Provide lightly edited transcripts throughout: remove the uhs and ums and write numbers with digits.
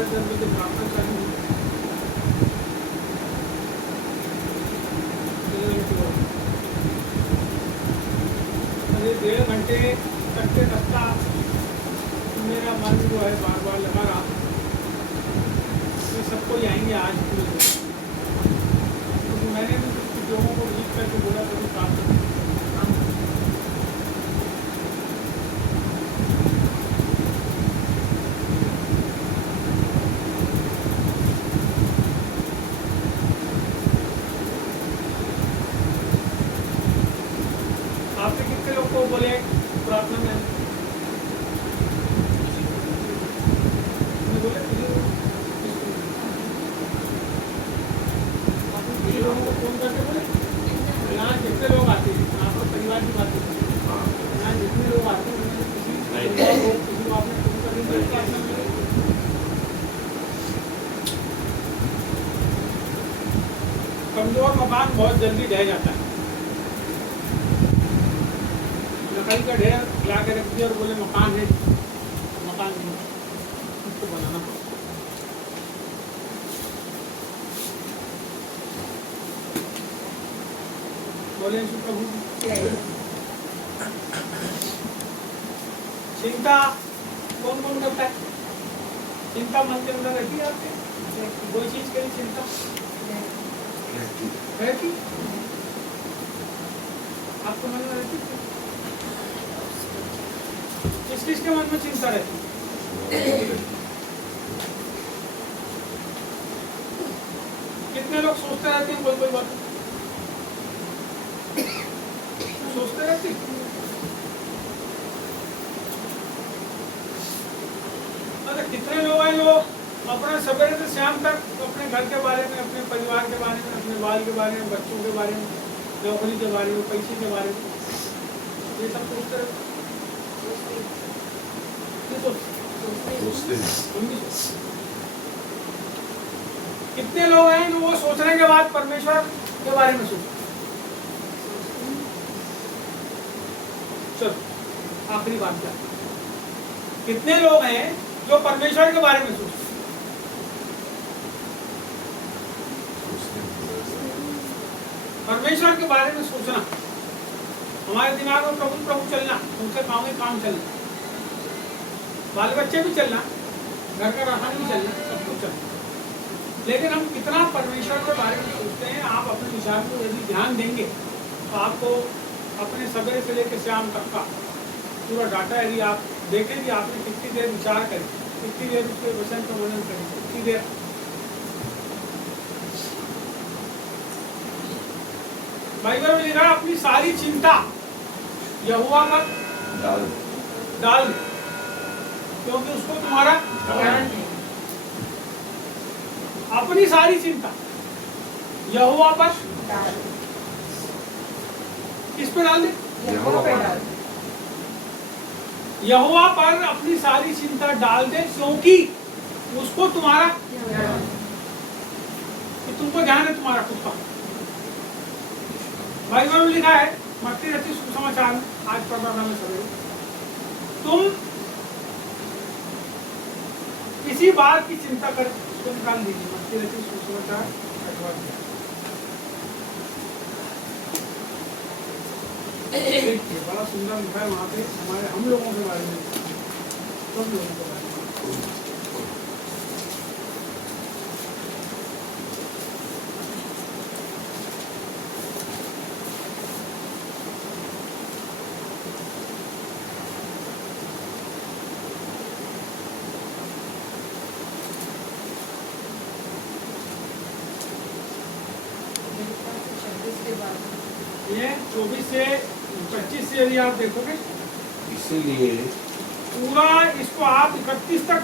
10 बजे प्रार्थना चालू हुई। 1.5 घंटे तकते तकता मेरा मन जो है बार बार लगा रहा कि सबको आएंगे आज पूरे दिन। तो मैंने भी कुछ लोगों को जीत करके बोला कभी प्रार्थना। आपने कितने लोग को बोले प्रार्थना में? बोले लोगों को फोन करके बोले यहाँ जितने लोग आते हैं, यहाँ पर परिवार की बात है, यहाँ जितने लोग आते हैं किसी को आपने फोन करके प्रार्थना में। कमजोर मकान बहुत जल्दी ढह जाता है। लकड़ी का ढेर ला के रख दिया और बोले मकान है, मकान नहीं, उसको बनाना पड़ता। बोले प्रभु चिंता कौन कौन करता है? चिंता मन के अंदर रहती है आपके? कोई चीज के लिए चिंता रहती आपको मन में रहती? किस किस के मन में चिंता रहती? कितने लोग सोचते रहते हैं कोई बात सोचते रहते? अरे कितने लोग हैं जो अपने सवेरे से शाम तक अपने घर के बारे में, अपने परिवार के बारे में, अपने बाल के बारे में, बच्चों के बारे में, नौकरी के बारे में, पैसे के बारे में, ये सब सोचते रहते? कितने लोग हैं जो वो सोचने के बाद परमेश्वर के बारे में सोचते? चलो आखिरी बात क्या? कितने लोग हैं जो परमेश्वर के बारे में सोचते? परमेश्वर के बारे में सोचना, हमारे दिमाग में प्रभु प्रभु चलना, उनके काम में काम चलना, बाल बच्चे भी चलना, घर का राशन भी चलना, सब कुछ चलना। लेकिन हम कितना परमेश्वर के बारे में सोचते हैं? आप अपने विचार को यदि ध्यान देंगे तो आपको अपने सवेरे से लेकर शाम तक का पूरा डाटा यदि आप देखेंगे, आपने कितनी देर विचार करें, कितनी देर उसके वचन का वर्णन करें, कितनी देर बाइबल में लिखा है अपनी सारी चिंता यहोवा पर डाल दे क्योंकि उसको तुम्हारा अपनी सारी चिंता यहोवा पर किस पे डाल दे? यहोवा पर अपनी सारी चिंता डाल दे क्योंकि उसको तुम्हारा कि तुमको ध्यान है तुम्हारा खुद का। बाइबल में लिखा है मत्ती रचित सुसमाचार में, आज पढ़ना में सवेरे, तुम किसी बात की चिंता कर उसको निकाल दीजिए। मत्ती रचित सुसमाचार 8वां अध्याय। बड़ा सुंदर लिखा है वहाँ पे हमारे हम लोगों के बारे में, सब लोगों के बारे में। ये 24 से 25 से यदि आप देखोगे, इसीलिए पूरा इसको आप 31 तक,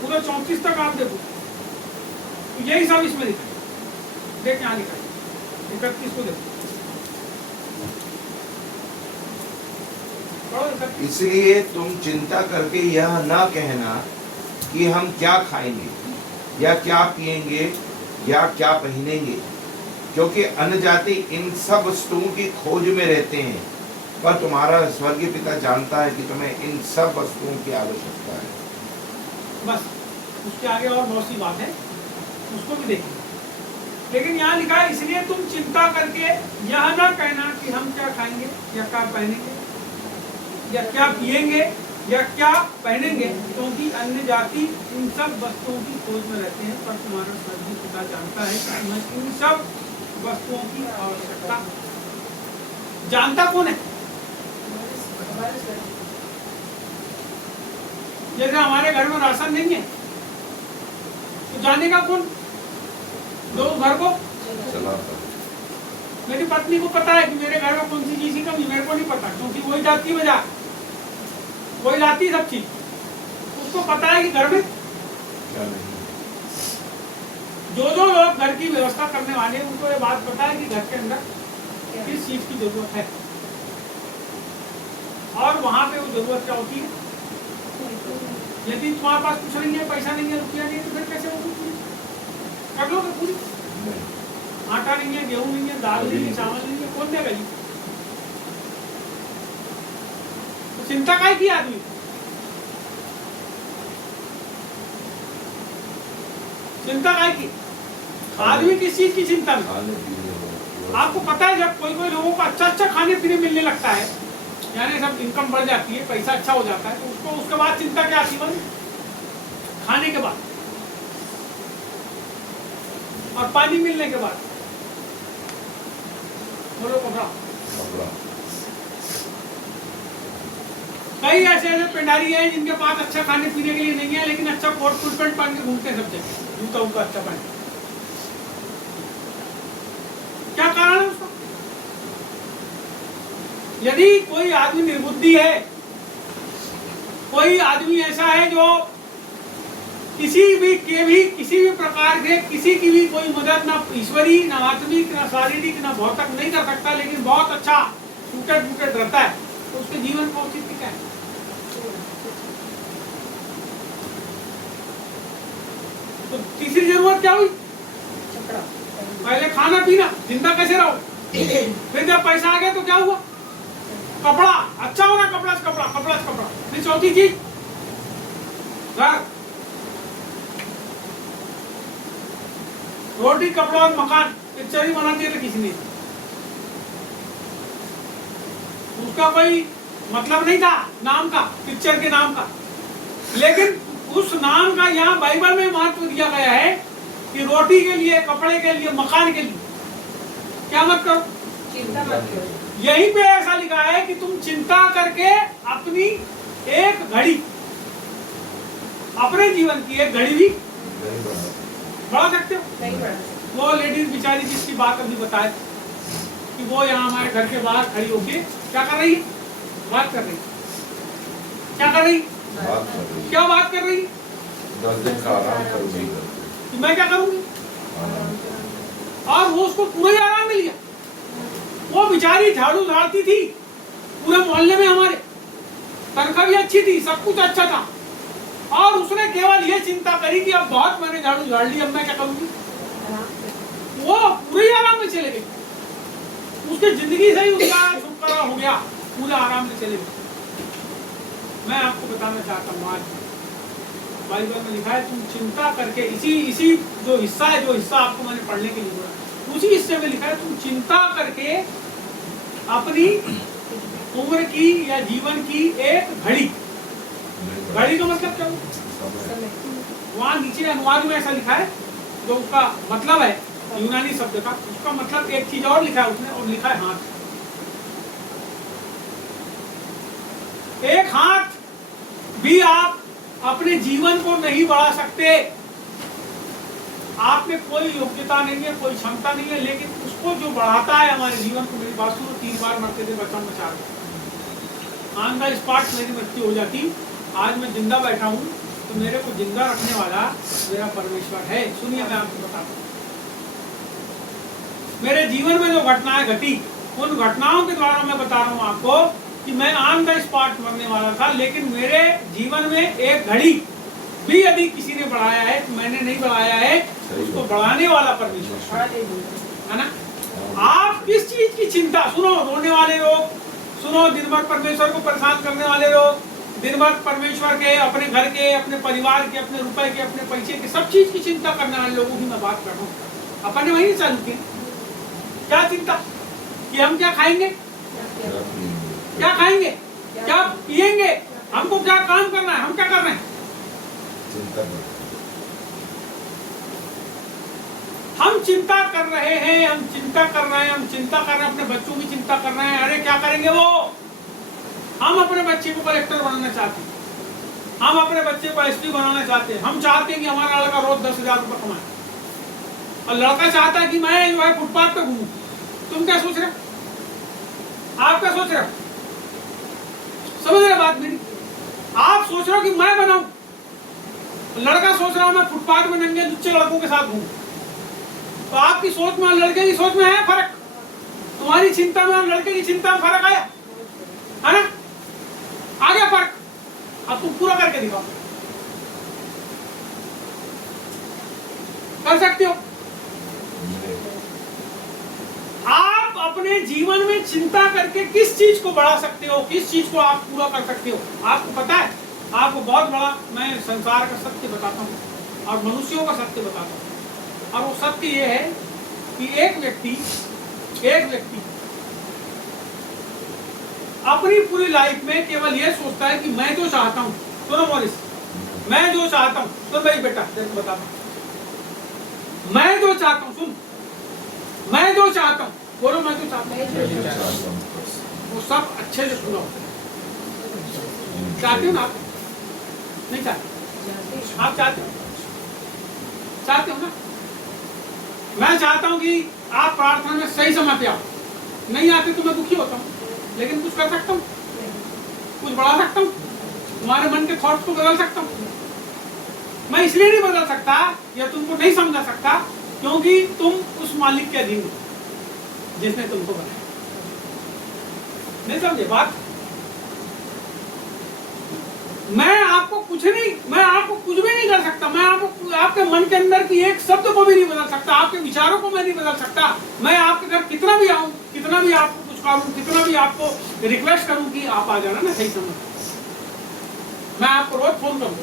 पूरा 34 तक आप देखो तो यही सब इसमें लिखा है। देख यहाँ लिखा है 31 को देखो, इसलिए तुम चिंता करके यह न कहना कि हम क्या खाएंगे या क्या पिएंगे या क्या पहनेंगे, क्योंकि अन्यजाति इन सब वस्तुओं की खोज में रहते हैं, पर तुम्हारा स्वर्गीय पिता जानता है कि तुम्हें इन सब वस्तुओं की आवश्यकता है। बस उसके आगे और बहुत सी बात है, उसको भी देखेंगे। लेकिन यहाँ लिखा है इसलिए तुम चिंता करके यह ना कहना कि हम क्या खाएंगे या क्या पहनेंगे या क्या पिएंगे या क्या पहनेंगे, क्योंकि अन्य जाति इन सब वस्तुओं की खोज में रहते हैं, पर तुम्हारा सर्वज्ञ पिता जानता है कि तुम्हें इन सब वस्तुओं की आवश्यकता। जानता कौन है? जैसे हमारे घर में राशन नहीं है तो जानेगा कौन? जो घर को चलाता। मेरी पत्नी को पता है कि मेरे घर में कौन सी चीज की कमी, मेरे को नहीं पता, क्योंकि वही जाती है बाजार, वही लाती सब चीज, उसको पता है कि घर में क्या नहीं। जो लोग घर की व्यवस्था करने वाले हैं उनको ये बात पता है कि घर के अंदर किस चीज की जरूरत है, और वहां पे वो जरूरत क्या होती है। यदि तुम्हारे पास कुछ नहीं है, पैसा नहीं है, रुपया नहीं है, तो फिर कैसे होगी पूरी? कर लो पूरी। आटा नहीं है, गेहूं नहीं है, दाल नहीं है, चावल नहीं है, कौन देगा जी? तो चिंता काहे की आदमी? चिंता काहे की? आदमी किस चीज की चिंता में? आपको पता है जब कोई लोगों को अच्छा खाने पीने मिलने लगता है, यानी सब इनकम बढ़ जाती है, पैसा अच्छा हो जाता है, तो उसको उसके बाद चिंता क्या आती है? खाने के बाद और पानी मिलने के बाद बोलो कपड़ा। कई ऐसे पिंडारी हैं जिनके पास अच्छा खाने पीने के लिए नहीं है, लेकिन अच्छा कोट फुल पैंट पहन के घूमते हैं सब जगह, जूता उनका अच्छा पहन। क्या कारण है उसका? यदि कोई आदमी निर्बुद्धि है, कोई आदमी ऐसा है जो किसी भी प्रकार के किसी की भी कोई मदद ना ईश्वरी ना आत्मिक ना शारीरिक ना भौतिक नहीं कर सकता, लेकिन बहुत अच्छा टूटेट रहता है, तो उसके जीवन का औचित्य क्या है? तो तीसरी जरूरत क्या हुई? पहले खाना पीना, जिंदा कैसे रहो, फिर जब पैसा आ गया तो क्या हुआ? कपड़ा, अच्छा होना, कपड़ा से कपड़ा। फिर चौथी चीज घर, रोटी, कपड़ा और मकान। पिक्चर ही बना दिया था किसी ने, उसका कोई मतलब नहीं था नाम का, पिक्चर के नाम का, लेकिन उस नाम का यहाँ बाइबल में महत्व दिया गया है कि रोटी के लिए, कपड़े के लिए, मकान के लिए क्या मत करो, चिंता मत करो। यहीं पे ऐसा लिखा है कि तुम चिंता करके अपनी एक घड़ी, अपने जीवन की एक घड़ी भी बढ़ा सकते हो। नहीं बढ़ा सकते। वो लेडीज बेचारी जिसकी बात अभी बताए कि वो यहाँ हमारे घर के बाहर खड़ी होके क्या कर रही है? बात कर रही। क्या कर रही? क्या बात कर रही? 10 दिन का आराम करूंगी। तो मैं क्या करूंगी? और वो उसको पूरा ही आराम मिल गया। वो बेचारी झाड़ू झाड़ती थी पूरे मोहल्ले में, हमारे तनख्वाह भी अच्छी थी, सब कुछ अच्छा था, और उसने केवल ये चिंता करी कि अब बहुत मैंने झाड़ू झाड़ ली, अब मैं क्या करूंगी? वो पूरे आराम में चले गए, उसके जिंदगी से ही उसका छुटकारा हो गया, पूरे आराम में चले गए। मैं आपको बताना चाहता हूँ, आज बाइबल में लिखा है तुम चिंता करके, इसी जो हिस्सा आपको मैंने पढ़ने के लिए बोला, उसी हिस्से में लिखा है तुम चिंता करके अपनी उम्र की या जीवन की एक घड़ी का मतलब क्या? वहाँ नीचे अनुवाद में ऐसा लिखा है, जो उसका मतलब है यूनानी शब्द का, उसका मतलब एक चीज और लिखा है उसने, और लिखा है हाथ। एक हाथ भी आप अपने जीवन को नहीं बढ़ा सकते, आप में कोई योग्यता नहीं है, कोई क्षमता नहीं है, लेकिन उसको जो बढ़ाता है हमारे जीवन को, मेरी बात सुनो, 3 बार मरते थे, बचाओ में 4 बार ऑन द स्पॉट मेरी मृत्यु हो जाती। आज मैं जिंदा बैठा हूँ तो मेरे को जिंदा रखने वाला मेरा परमेश्वर है। सुनिए, मैं आपको बताता हूँ, मेरे जीवन में जो घटनाएं घटी, उन घटनाओं के द्वारा मैं बता रहा हूँ आपको कि मैं ऑन द स्पॉट मरने वाला था, लेकिन मेरे जीवन में एक घड़ी भी यदि किसी ने बढ़ाया है तो मैंने नहीं बढ़ाया है, उसको बढ़ाने वाला परमेश्वर है ना। आप किस चीज की चिंता, सुनो रोने वाले लोग, सुनो दिन भर परमेश्वर को परेशान करने वाले लोग, दिन भर परमेश्वर के, अपने घर के, अपने परिवार के, अपने रुपए के, अपने पैसे के, सब चीज की चिंता करने वाले लोगों की मैं बात कर रहा हूँ। अपन ने वही चालू की, क्या चिंता कि हम क्या खाएंगे, क्या खाएंगे, क्या पिएंगे, हमको क्या काम करना है, हम क्या कर रहे हैं, हम चिंता कर रहे हैं, हम चिंता कर रहे हैं, हम चिंता कर रहे हैं, अपने बच्चों की चिंता कर रहे हैं। अरे क्या करेंगे वो, हम अपने बच्चे को कलेक्टर बनाना चाहते हैं, हम अपने बच्चे को एसपी बनाना चाहते हैं, हम चाहते हैं कि हमारा लड़का रोज 10,000 रुपये कमाए, और लड़का चाहता है कि मैं जो है फुटपाथ पे घूमूं। तुम क्या सोच रहे हो, आप क्या सोच रहे हो, समझ रहे बात मेरी? आप सोच रहे हो कि मैं बनाऊं, लड़का सोच रहा हूं मैं फुटपाथ में नंगे लुच्चे लड़कों के साथ घूमूं। तो आपकी सोच में और लड़के की सोच में है फर्क, तुम्हारी चिंता में और लड़के की चिंता में फर्क आया है ना, आ गया फर्क। अब तुम पूरा करके दिखाओ, कर सकते हो। आप अपने जीवन में चिंता करके किस चीज को बढ़ा सकते हो, किस चीज को आप पूरा कर सकते हो। आपको पता है, आपको बहुत बड़ा मैं संसार का सत्य बताता हूँ और मनुष्यों का सत्य बताता हूँ, और वो सत्य ये है कि एक व्यक्ति अपनी पूरी लाइफ में केवल ये सोचता है कि मैं जो चाहता हूँ, सुनो मॉरिस, मैं जो चाहता हूँ, तो भाई बेटा देखो बताता हूँ, मैं जो चाहता हूँ, सुन, मैं जो चाहता हूँ, बोलो मैं जो चाहता हूँ, वो सब अच्छे से सुनो। चाहते हो ना आप, नहीं चाहते, आप चाहते हो ना। मैं चाहता हूं कि आप प्रार्थना में सही समय पे आओ, नहीं आते तो मैं दुखी होता हूँ, लेकिन कुछ कर सकता हूँ, कुछ बढ़ा सकता हूँ, तुम्हारे मन के थॉट्स को बदल सकता हूँ। मैं इसलिए नहीं बदल सकता या तुमको नहीं समझा सकता क्योंकि तुम उस मालिक के अधीन हो जिसने तुमको बनाया। नहीं समझे बात? मैं आपको कुछ भी नहीं कर सकता, मैं आपको आपके मन के अंदर की एक शब्द को भी नहीं बदल सकता, आपके विचारों को मैं नहीं बदल सकता। मैं आपके घर कितना भी आऊं, कितना भी आपको कुछ करूं, कितना भी आपको रिक्वेस्ट करूं कि आप आ जाना ना सही समय, मैं आपको रोज फोन करूं,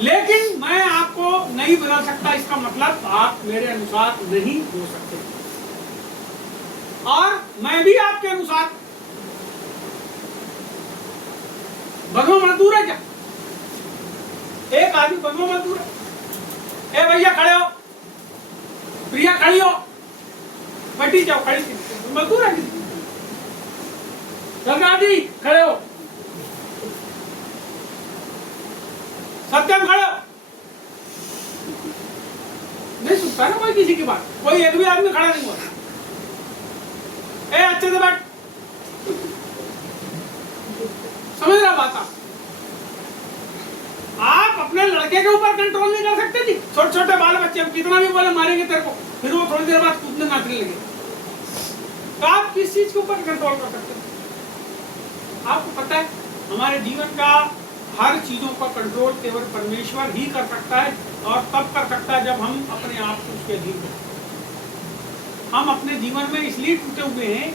लेकिन मैं आपको नहीं बदल सकता। इसका मतलब आप मेरे अनुसार नहीं हो सकते और मैं भी आपके अनुसार। बनवा मजदूर है क्या? एक आदमी बनवा मजदूर है। ए भैया खड़े हो, प्रिया खड़ी हो, बैठी जाओ, खड़ी मजदूर है। गंगा जी खड़े हो, सत्यम खड़े हो। नहीं सुनता ना कोई किसी की बात, कोई एक भी आदमी खड़ा नहीं हुआ। ए अच्छे से बैठ, समझ रहा बात? आप अपने लड़के के ऊपर कंट्रोल नहीं कर सकते जी। छोटे छोटे बाल बच्चे, हम कितना भी बोले मारेंगे तेरे को, फिर वो थोड़ी देर बाद कूदने नाचने लगे। तो आप किस चीज के ऊपर कंट्रोल कर सकते हैं? आपको पता है हमारे जीवन का हर चीजों का कंट्रोल केवल परमेश्वर ही कर सकता है, और तब कर सकता है जब हम अपने आप को उसके अधीन हों। हम अपने जीवन में इसलिए टूटे हुए हैं,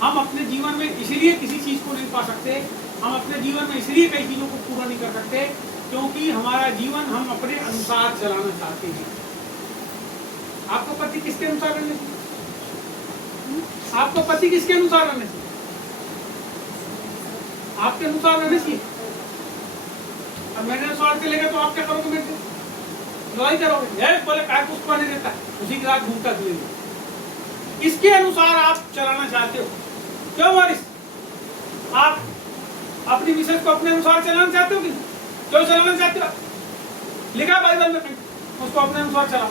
हम अपने जीवन में इसलिए किसी चीज को नहीं पा सकते, हम अपने जीवन में इसलिए कई चीजों को पूरा नहीं कर सकते क्योंकि हमारा जीवन हम अपने अनुसार चलाना चाहते हैं। आपको पति किसके अनुसार रहने चाहिए? आपको पति किसके अनुसार रहने चाहिए? आपके अनुसार रहने चाहिए। अब मेरे अनुसार चलेगा तो आप क्या करोगे? मेरे से लड़ाई करोगे, बोले काय को उसको नहीं देता, उसी के साथ घूमता फिरेगा। इसके अनुसार आप चलाना चाहते हो। क्यों वारिस? आप अपनी मिसेज को अपने अनुसार चलाना चाहते हो कि नहीं? क्यों चलाना चाहते हो? लिखा बाइबल में, उसको अपने अनुसार चलाओ।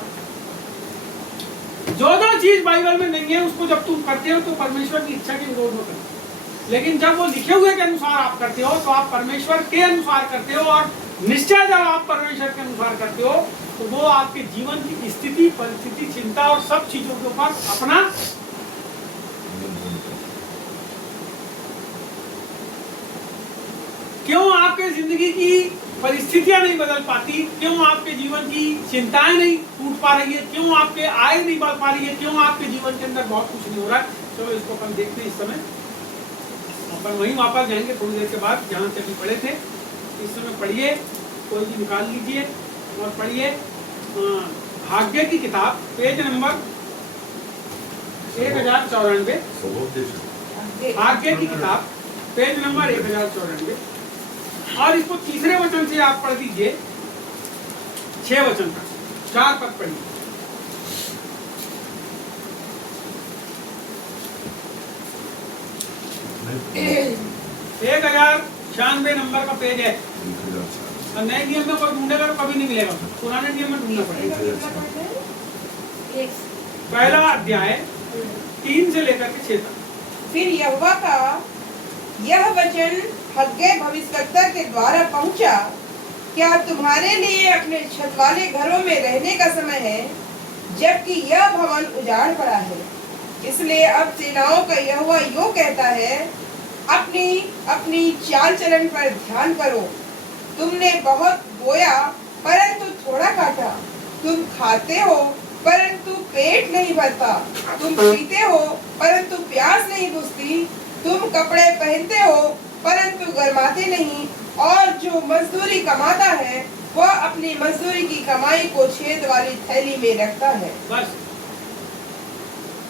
जो चीज बाइबल में नहीं है उसको जब तुम करते हो तो परमेश्वर की इच्छा के विरोध में करते हो, लेकिन जब वो लिखे हुए के अनुसार आप करते हो तो आप परमेश्वर के अनुसार करते हो। और निश्चय जब आप परमेश्वर के अनुसार करते हो तो वो आपके जीवन की स्थिति, परिस्थिति, चिंता और सब चीजों के ऊपर अपना क्यों आपके जिंदगी की परिस्थितियां नहीं बदल पाती, क्यों आपके जीवन की चिंताएं नहीं टूट पा रही है, क्यों आपके आय नहीं बढ़ पा रही है, क्यों आपके जीवन के अंदर बहुत कुछ नहीं हो रहा है। चलो इसको अपन देखते हैं इस समय। पर वहीं वापस जाएंगे थोड़ी देर के बाद जहाँ से अभी पढ़े थे। इस समय पढ़िए, कोई भी निकाल लीजिए और पढ़िए भाग्य की किताब, पेज नंबर 1094। भाग्य की किताब, पेज नंबर 1094। और इसको तीसरे वचन से आप पढ़ दीजिए 6 वचन तक, 4 पद पढ़िए। 1096 नंबर का पेज है। और नए नियम में कोई ढूंढेगा तो कभी नहीं मिलेगा, पुराने नियम में ढूंढना पड़ेगा। पहला अध्याय 3 से लेकर के 6 तक। फिर यहोवा का यह वचन हग्गे भविष्यद्वक्ता के द्वारा पहुंचा, क्या तुम्हारे लिए अपने छत वाले घरों में रहने का समय है, जबकि यह भवन उजाड़ पड़ा है। इसलिए अब सेनाओं का यहोवा यूं कहता है, अपनी अपनी चाल चलन पर ध्यान करो। तुमने बहुत बोया परंतु थोड़ा काटा, तुम खाते हो परंतु पेट नहीं भरता, तुम पीते हो परंतु प्यास नहीं बुझती, तुम कपड़े पहनते हो परंतु गर्माते नहीं, और जो मजदूरी कमाता है वह अपनी मजदूरी की कमाई को छेद वाली थैली में रखता है। बस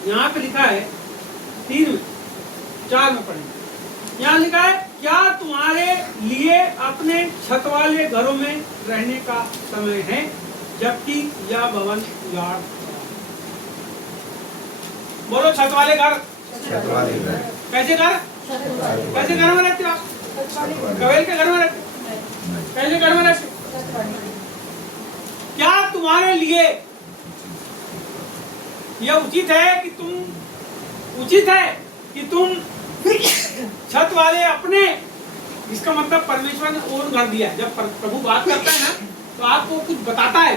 यहाँ पे लिखा है 3 में, 4 में पढ़ेंगे। यहाँ लिखा है, क्या तुम्हारे लिए अपने छत वाले घरों में रहने का समय है, जबकि यह भवन उजाड़ पड़ा है। बोलो छत वाले घर। कैसे घर? कैसे घर में रहते हो आप? कवेल के घर में रहते? कैसे घर में रहते? क्या तुम्हारे लिए यह उचित है कि तुम छत वाले अपने, इसका मतलब परमेश्वर ने ओन घर दिया है। जब प्रभु बात करता है ना तो आपको कुछ बताता है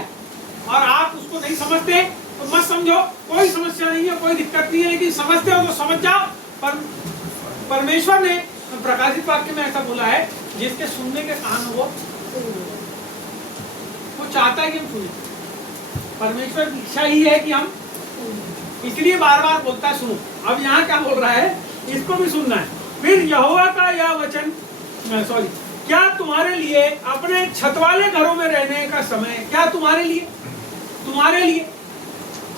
और आप उसको नहीं समझते तो मत समझो, कोई समस्या नहीं है, कोई दिक्कत नहीं है, लेकिन समझते हो तो समझ जाओ। पर परमेश्वर ने प्रकाशित वाक्य में ऐसा बोला है, जिसके सुनने के कान हो वो चाहता है कि हम सुने। परमेश्वर की इच्छा ही है कि हम, इसलिए बार बार बोलता है सुनो। अब यहाँ क्या बोल रहा है, इसको भी सुनना है। फिर यहोवा का यह वचन, क्या तुम्हारे लिए अपने छत वाले घरों में रहने का समय, क्या तुम्हारे लिए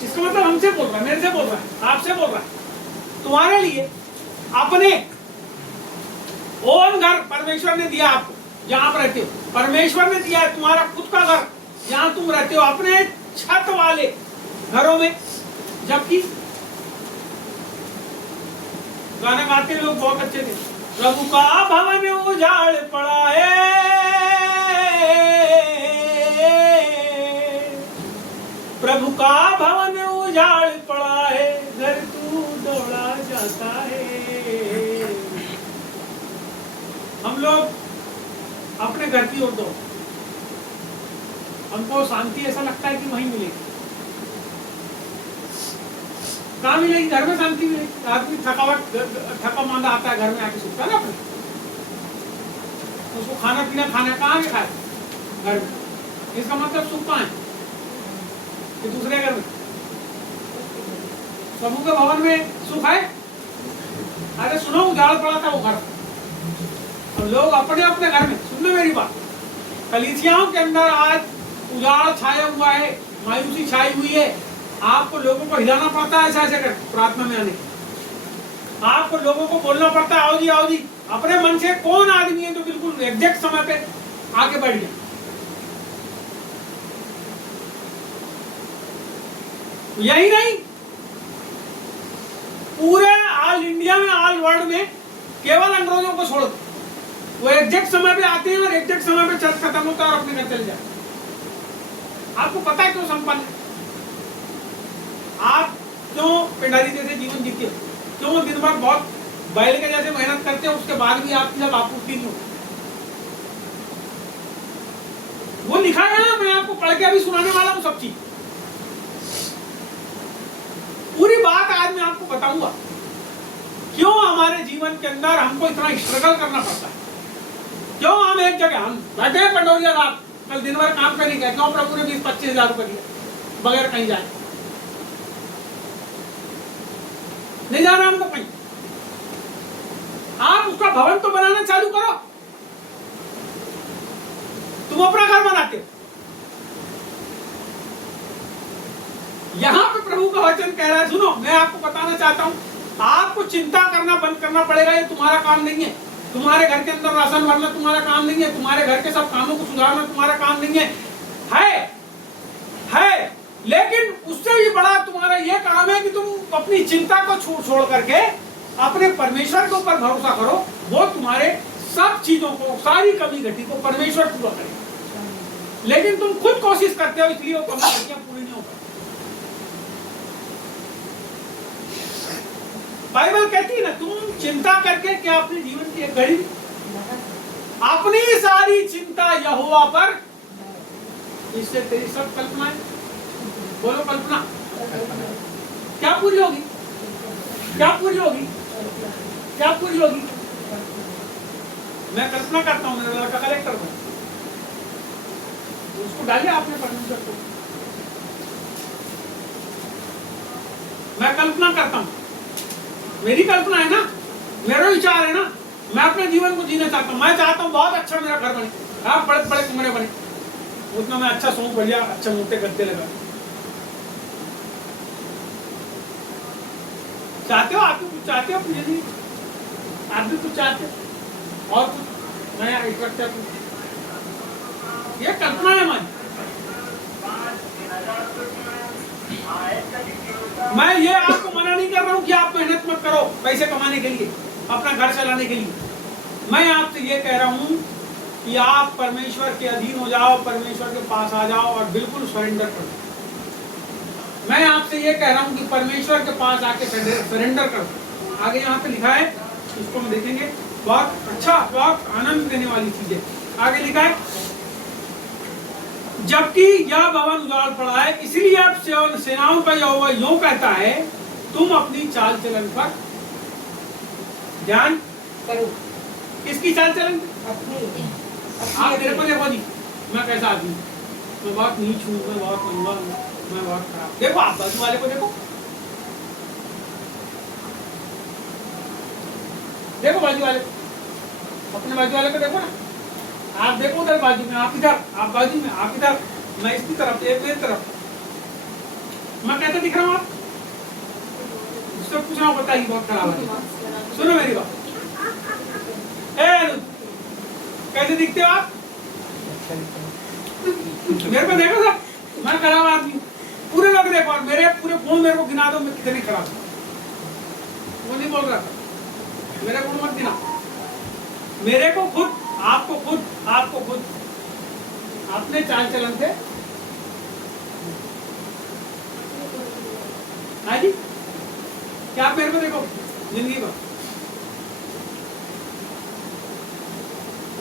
इसका मतलब हमसे बोल रहा है, मेरे से बोल रहा है, आपसे बोल रहा है। तुम्हारे लिए अपने ओन घर परमेश्वर ने दिया आपको, जहां आप रहते हो। परमेश्वर ने दिया है तुम्हारा खुद का घर, जहां तुम रहते हो, अपने छत वाले घरों में। जबकि गाना गाते लोग बहुत अच्छे थे, प्रभु का भवन उजाड़ पड़ा है, प्रभु का भवन उजाड़ पड़ा है, घर तू दौड़ा जाता है। हम लोग अपने घर की ओर दौड़, हमको शांति ऐसा लगता है कि वहीं मिलेगी। कहाँ मिलेगी? घर में शांति मिलेगी। आदमी थका मांदा आता है, घर में आके सोचता है ना अपने, उसको खाना पीना कहाँ के खाए? घर में। इसका मतलब सुख कहाँ है? कि दूसरे घर में। प्रभु के भवन में सुख है? अरे सुनो, उजाड़ पड़ा था वो घर, और लोग अपने अपने घर में, सुन लो मेरी बात, कलीसियाओं के अंदर आज उजाड़ छाया हुआ है, मायूसी छाई हुई है। आपको लोगों को हिलाना पड़ता है ऐसा कर प्रार्थना में आने, आपको लोगों को बोलना पड़ता है आओ जी आओ जी। अपने मन से कौन आदमी है जो बिल्कुल एग्जैक्ट समय पे आके बैठ गया? यही नहीं, पूरे ऑल इंडिया में, ऑल वर्ल्ड में केवल अंग्रेजों को छोड़ दो, वो एग्जैक्ट समय पे आते हैं और एग्जैक्ट समय पे चर्च खत्म होता है और अपने घर चले जाते। आपको पता है क्यों संपन्न है? आप क्यों पिंडारी जैसे जीवन जीते हो? क्यों दिन भर बहुत बैल के जैसे मेहनत करते हो, उसके बाद भी आपकी जब आपूर्ति नहीं होती? वो लिखा है ना, मैं आपको पढ़ के अभी सुनाने वाला हूँ सब चीज, पूरी बात आज मैं आपको बताऊंगा। क्यों हमारे जीवन के अंदर हमको इतना स्ट्रगल करना पड़ता है? क्यों हम एक जगह, हम बैठे हैं पंडौरिया रात, कल दिन भर काम करने गए, क्यों प्रभु ने 20-25 हजार रुपए दिया बगैर कहीं जाए? नहीं जाना हमको कहीं। आप उसका भवन तो बनाना चालू करो। तुम अपना घर बनाते हो। यहां पे प्रभु का वचन कह रहा है, सुनो मैं आपको बताना चाहता हूं, आपको चिंता करना बंद करना पड़ेगा। ये तुम्हारा काम नहीं है। तुम्हारे घर के अंदर राशन भरना तुम्हारा काम नहीं है। तुम्हारे घर के सब कामों को सुधारना तुम्हारा काम नहीं है। लेकिन उससे भी बड़ा तुम्हारा यह काम है कि तुम अपनी चिंता को छोड़ करके अपने परमेश्वर के ऊपर भरोसा करो। वो तुम्हारे सब चीजों को, सारी कमी घटी को परमेश्वर पूरा करेगा। लेकिन तुम खुद कोशिश करते हो, इसलिए वो कमी घटियां पूरी नहीं हो पाती। बाइबल कहती है ना, तुम चिंता करके क्या अपने जीवन की एक घड़ी, अपनी सारी चिंता यहोवा पर, इससे तेरी सब कल्पनाएं, बोलो कल्पना क्या पूरी होगी? क्या पूरी होगी? क्या पूरी होगी? मैं कल्पना करता हूँ, मेरा लड़का कलेक्टर को, उसको डालिए आपने परमेश्वर को। मैं कल्पना करता हूँ, मेरी कल्पना है ना, मेरा विचार है ना, मैं अपने जीवन को जीना चाहता हूँ। मैं चाहता हूँ बहुत अच्छा मेरा घर बने, आप बड़े बड़े कमरे बने, उतना मैं अच्छा सोच बढ़िया अच्छे मोटे गद्दे लगा। चाहते हो आप भी कुछ चाहते हो अपनी जिंदगी, आप भी कुछ चाहते हो और कुछ नया इकट्ठा कुछ, ये कल्पना है हमारी। मैं ये आपको मना नहीं कर रहा हूँ कि आप मेहनत मत करो पैसे कमाने के लिए, अपना घर चलाने के लिए। मैं आपसे ये कह रहा हूँ कि आप परमेश्वर के अधीन हो जाओ, परमेश्वर के पास आ जाओ और बिल्कुल सरेंडर कर दो। मैं आपसे ये कह रहा हूँ कि परमेश्वर के पास आके सरेंडर कर दो। आगे यहाँ पे लिखा है, इसको हम देखेंगे, बहुत अच्छा, बहुत आनंद देने वाली चीज है। आगे लिखा है, जबकि यह भवन उजाड़ पड़ा है, इसलिए अब सेनाओं का यहोवा यूं कहता है, तुम अपनी चाल चलन पर ध्यान करो। किसकी चाल चलन? अपनी। आप मेरे को देखो जी, मैं कैसा आदमी, मैं बहुत नीच हूँ, मैं बहुत नंगा हूँ, मैं बहुत खराब। देखो आप बाजू वाले को देखो, देखो बाजू वाले, अपने बाजू वाले को देखो ना। आप देखो उधर बाजू में, आप इधर, आप बाजू में, आप इधर, मैं इसकी तरफ, एक मेरी तरफ। मैं कैसा दिख रहा हूँ? आप उससे पूछना पड़ता है, बहुत खराब है। सुनो मेरी बात, कैसे दिखते हो आप? मेरे को देखो सब, मैं खराब आदमी, पूरे लोग देखो, और मेरे पूरे गुण मेरे को गिना दो, मैं कितने खराब। वो नहीं बोल रहा था, मेरे गुण मत गिना, मेरे को खुद, आपको खुद, आपको खुद अपने चाल चलन से जी, क्या आप मेरे को देखो जिंदगी पर,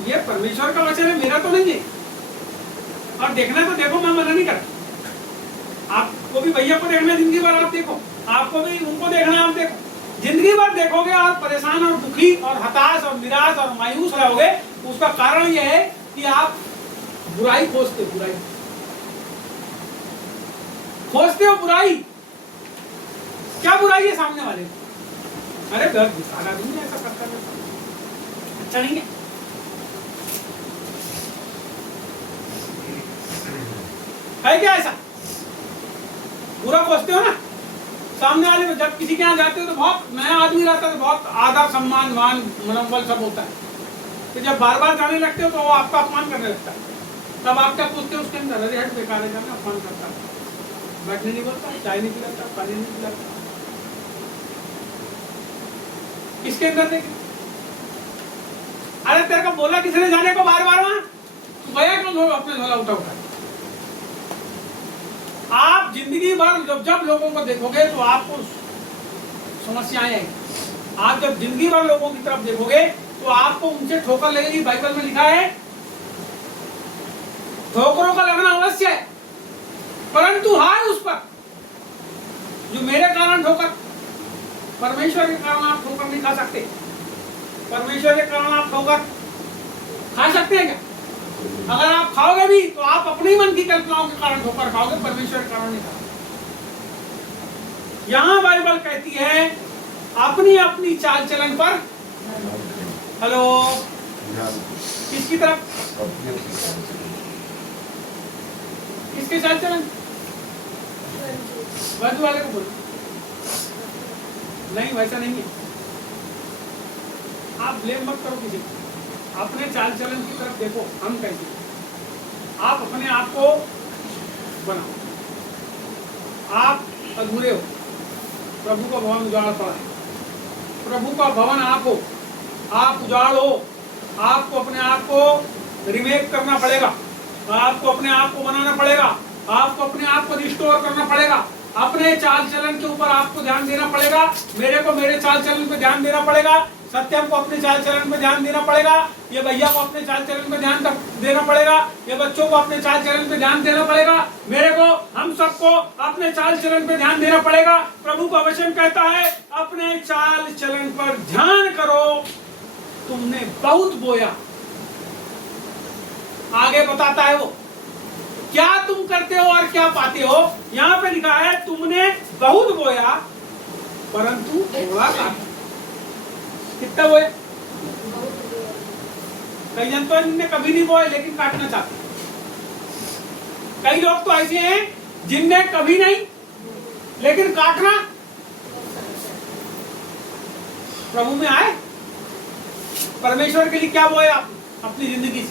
ये परमेश्वर का वचन है, मेरा तो नहीं है। और देखना तो देखो, मैं मना नहीं करता। आपको भी भैया को देखना जिंदगी भर, आप देखो, आपको भी उनको देखना, आप देखो, जिंदगी भर देखोगे और परेशान और दुखी और हताश और निराश और मायूस रहोगे। उसका कारण यह है कि आप बुराई खोजते, बुराई खोजते हो। बुराई क्या बुराई है सामने वाले? अरे दर्द सारा दिन ऐसा करता है, अच्छा नहीं है। है क्या ऐसा? बुरा खोजते हो ना सामने वाले में। जब किसी के यहाँ जाते हो तो बहुत नया आदमी रहता है, तो बहुत आदर सम्मान मान मनोबल सब होता है। तो जब बार बार जाने लगते हो तो वो आपका अपमान करने लगता है। तब आप क्या पूछते हो उसके अंदर? अरे हट, बेकार है, जाना, अपमान करता है, बैठने नहीं बोलता, चाय नहीं पिलाता, पानी नहीं पिलाता। किसके अंदर देखे? अरे तेरे को बोला किसने जाने को बार बार? वहां तू गया क्यों अपने झोला उठा उठा? आप जिंदगी भर जब लोगों को देखोगे तो आपको समस्याएं आएंगी। आप जब जिंदगी भर लोगों की तरफ देखोगे तो आपको उनसे ठोकर लगेगी। बाइबल में लिखा है, ठोकरों का लगना अवश्य है, परंतु हाय उस पर जो मेरे कारण ठोकर। परमेश्वर के कारण आप ठोकर नहीं खा सकते। परमेश्वर के कारण आप ठोकर खा सकते हैं क्या? अगर आप खाओगे भी तो आप अपने मन की कल्पनाओं के कारण ठोकर खाओगे, परमेश्वर के कारण नहीं खाओगे। यहां बाइबल कहती है, अपनी अपनी चाल चलन पर हेलो, किसकी तरफ? किसके चाल चलन? बाजू वाले को बोलो। नहीं, वैसा नहीं है। आप ब्लेम मत करो किसी को, अपने चाल चलन की तरफ देखो। हम कैसे, आप अपने आप को बनाओ। आप अधूरे हो, प्रभु का भवन उजाड़ पड़ा है। प्रभु का भवन आप हो, आप उजाड़ हो। आपको अपने आप को रिमेक करना पड़ेगा, आपको अपने आप को बनाना पड़ेगा, आपको अपने आप को रिस्टोर करना पड़ेगा। अपने चाल चलन के ऊपर आपको ध्यान देना पड़ेगा। मेरे को मेरे चाल चलन पे ध्यान देना पड़ेगा। सत्यम को अपने चाल चलन पे ध्यान देना पड़ेगा। ये भैया को अपने चाल चलन पे ध्यान देना पड़ेगा। ये बच्चों को अपने चाल चलन पे ध्यान देना पड़ेगा। मेरे को, हम सबको अपने चाल चलन पे ध्यान देना पड़ेगा। प्रभु का वचन कहता है, अपने चाल चलन पर ध्यान करो, तुमने बहुत बोया। आगे बताता है वो, क्या तुम करते हो और क्या पाते हो। यहाँ पे लिखा है, तुमने बहुत बोया परंतु थोड़ा काटा। कितना बोया? कई जन तो इनने कभी नहीं बोए लेकिन काटना चाहते। कई लोग तो ऐसे हैं जिनने कभी नहीं लेकिन काटना प्रभु में आए। परमेश्वर के लिए क्या बोए आप अपनी जिंदगी से?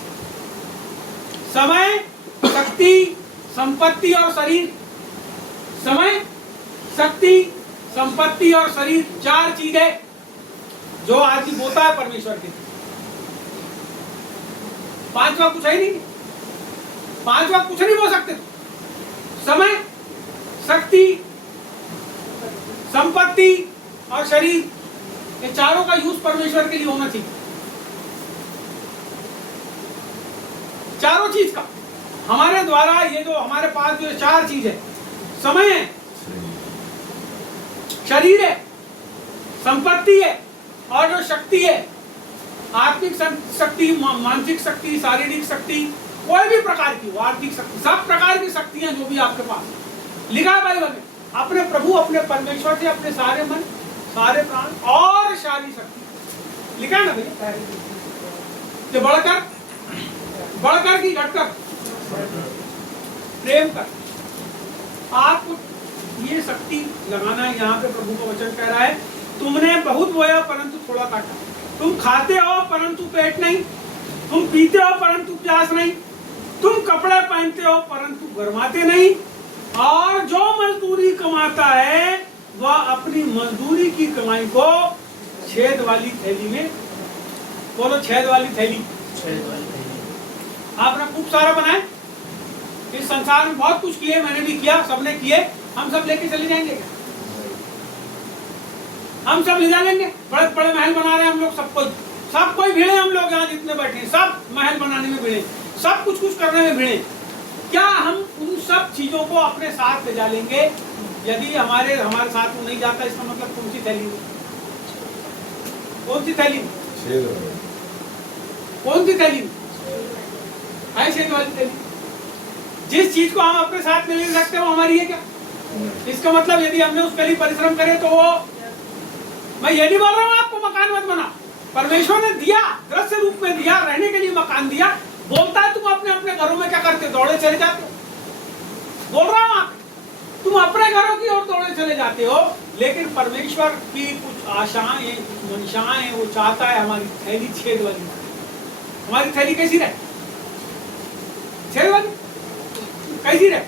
समय, शक्ति, संपत्ति और शरीर। समय, शक्ति, संपत्ति और शरीर, 4 चीजें जो आदमी बोता है परमेश्वर के। 5वां कुछ है नहीं। 5वां कुछ नहीं बोल सकते। समय, शक्ति, संपत्ति और शरीर, ये चारों का यूज परमेश्वर के लिए होना चाहिए। चारों चीज का हमारे द्वारा, ये जो हमारे पास जो 4 चीज है, समय है, शरीर है, संपत्ति है और जो शक्ति है, आत्मिक शक्ति, मानसिक शक्ति, शारीरिक शक्ति, कोई भी प्रकार की, आर्थिक शक्ति, सब प्रकार की शक्तियां जो भी आपके पास लिखा है बाइबल में, अपने प्रभु, अपने परमेश्वर से अपने सारे मन, सारे प्राण और सारी शक्ति लिखा है ना भैया। तो बढ़कर की घटकर प्रेम कर, आपको ये शक्ति लगाना है। यहाँ पे प्रभु का वचन कह रहा है, तुमने बहुत बोया परंतु थोड़ा काटा। तुम खाते हो परंतु पेट नहीं, तुम पीते हो परंतु प्यास नहीं, तुम कपड़े पहनते हो परंतु गरमाते नहीं, और जो मजदूरी कमाता है वह अपनी मजदूरी की कमाई को छेद वाली थैली में, बोलो छेद वाली थैली। आपने खूब सारा बनाए, इस संसार में बहुत कुछ किए, मैंने भी किया, सबने किए। हम सब लेके चले जाएंगे क्या? हम सब ले जाएंगे? बड़े बड़े महल बना रहे हैं हम लोग, सब कोई भिड़े। हम लोग यहाँ जितने बैठे हैं सब महल बनाने में भिड़े, सब कुछ करने में भिड़े। क्या हम उन सब चीजों को अपने साथ ले जा लेंगे? यदि हमारे साथ वो नहीं जाता, इसका मतलब कौन सी थैली में? कौन सी थैली में? कौन सी थैली में? छेद वाली थैली। जिस चीज को हम अपने साथ में ले सकते हैं वो हमारी है क्या? इसका मतलब यदि हमने उसके लिए परिश्रम करे तो वो, मैं ये नहीं बोल रहा हूँ आपको मकान मत बना, परमेश्वर ने दिया, दृश्य रूप में दिया, रहने के लिए मकान दिया। बोलता है तुम अपने अपने घरों में क्या करते, दौड़े चले जाते हो। बोल रहा हूँ आप, तुम अपने घरों की ओर दौड़े चले जाते हो, लेकिन परमेश्वर की कुछ आशाएं, कुछ मंशाएं, वो चाहता है हमारी थैली छेद वाली। हमारी थैली कैसी रहे? छेद वाली कैसी रहे?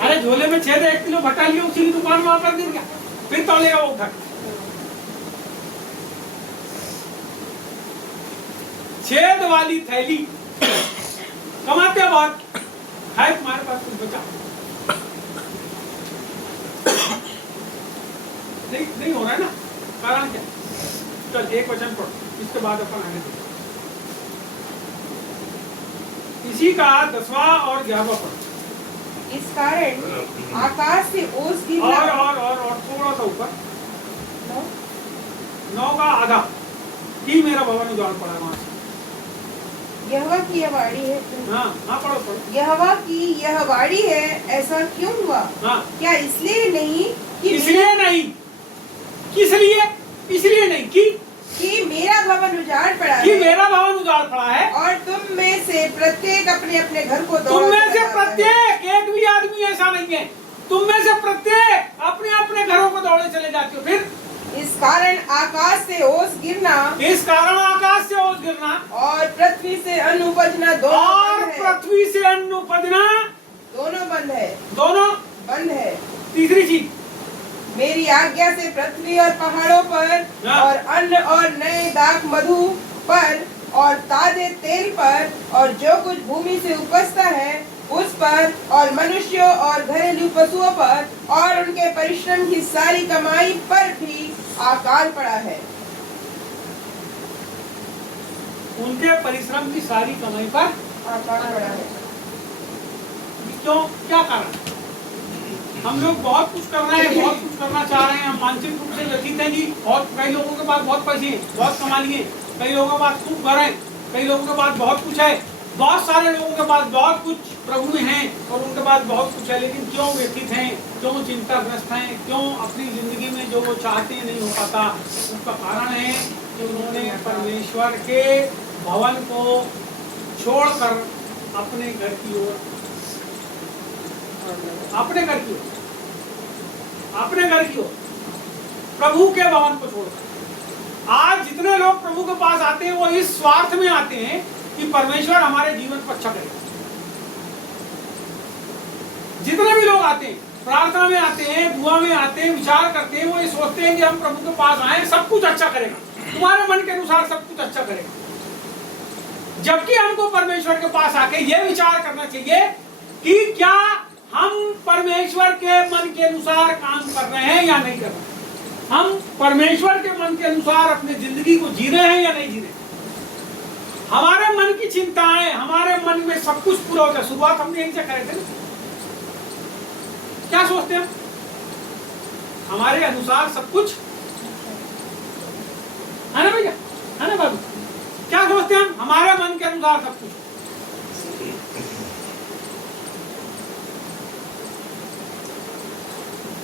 अरे झोले में छेद है, 1 किलो भट्टा लिया, उसी की दुकान में वापस गिर गया, फिर तौलेगा वो उठा। छेद वाली थैली कमाते बहुत है, तुम्हारे पास कुछ बचा नहीं हो रहा है ना? कारण क्या? चल एक वचन पढ़ो, इसके बाद अपन आगे देखो। इसी का 10वां और 11वां पढ़ो। इस कारण आकाश से ओस गिरना, और थोड़ा सा ऊपर 9 का आधा कि मेरा भवन उजाड़ पड़ा वहां से। यहोवा की यह वाणी है। हाँ पढ़ो। यहोवा की यह वाणी है, ऐसा क्यों हुआ? हाँ। क्या इसलिए नहीं कि इसलिए नहीं, किस लिए? इसलिए नहीं कि मेरा भवन उजाड़ पड़ा कि है मेरा भवन उजाड़ पड़ा है और तुम में से प्रत्येक अपने अपने घर को तुम दौड़ा में चला से जाता है। प्रत्येक, एक भी आदमी ऐसा नहीं है, तुम में से प्रत्येक अपने अपने घरों को दौड़े चले जाते हो। फिर इस कारण आकाश से ओस गिरना इस कारण आकाश से ओस गिरना और पृथ्वी से अन्न उपजना दोनों और बंद है। पृथ्वी से अन्न उपजना दोनों बंद है, दोनों बंद है। तीसरी चीज, मेरी आज्ञा से पृथ्वी और पहाड़ों पर हाँ। और अन्न और नए दाख मधु पर और ताजे तेल पर और जो कुछ भूमि से उपजता है उस पर और मनुष्यों और घरेलू पशुओं पर और उनके परिश्रम की सारी कमाई पर भी अकाल पड़ा है। उनके परिश्रम की सारी कमाई पर अकाल पड़ा है। क्यों, क्या कारण? हम लोग बहुत कुछ कर रहे हैं, बहुत कुछ करना चाह रहे हैं, हम मानसिक रूप से व्यथित हैं जी। और कई लोगों के पास बहुत पैसे हैं, बहुत कमा लिए, कई लोगों के पास खूब घर है, कई लोगों के पास बहुत कुछ है, बहुत सारे लोगों के पास बहुत कुछ प्रभु में है और उनके पास बहुत कुछ है, लेकिन क्यों व्यथित हैं, क्यों चिंताग्रस्त हैं, क्यों अपनी जिंदगी में जो वो चाहते हैं नहीं हो पाता? उसका कारण है कि उन्होंने परमेश्वर के भवन को छोड़कर अपने घर की ओर, अपने घर की ओर, अपने घर की ओर, प्रभु के भवन को छोड़कर। आज जितने लोग प्रभु के पास आते हैं वो इस स्वार्थ में आते हैं कि परमेश्वर हमारे जीवन को अच्छा करेगा। जितने भी लोग आते हैं, प्रार्थना में आते हैं, दुआ में आते हैं, विचार करते हैं, वो ये सोचते हैं कि हम प्रभु के पास आए, सब कुछ अच्छा करेगा, तुम्हारे मन के अनुसार सब कुछ अच्छा करेगा। जबकि हमको परमेश्वर के पास आके ये विचार करना चाहिए कि क्या हम परमेश्वर के मन के अनुसार काम कर रहे हैं या नहीं कर रहे हैं, हम परमेश्वर के मन के अनुसार अपनी जिंदगी को जी रहे हैं या नहीं जी रहे हैं। हमारे मन की चिंताएं, हमारे मन में सब कुछ पूरा होता है। शुरुआत हमने यहीं से करे थे, क्या सोचते हैं हमारे अनुसार सब कुछ है ना भैया, है ना बाबू? क्या सोचते हैं हम हमारे मन के अनुसार सब कुछ?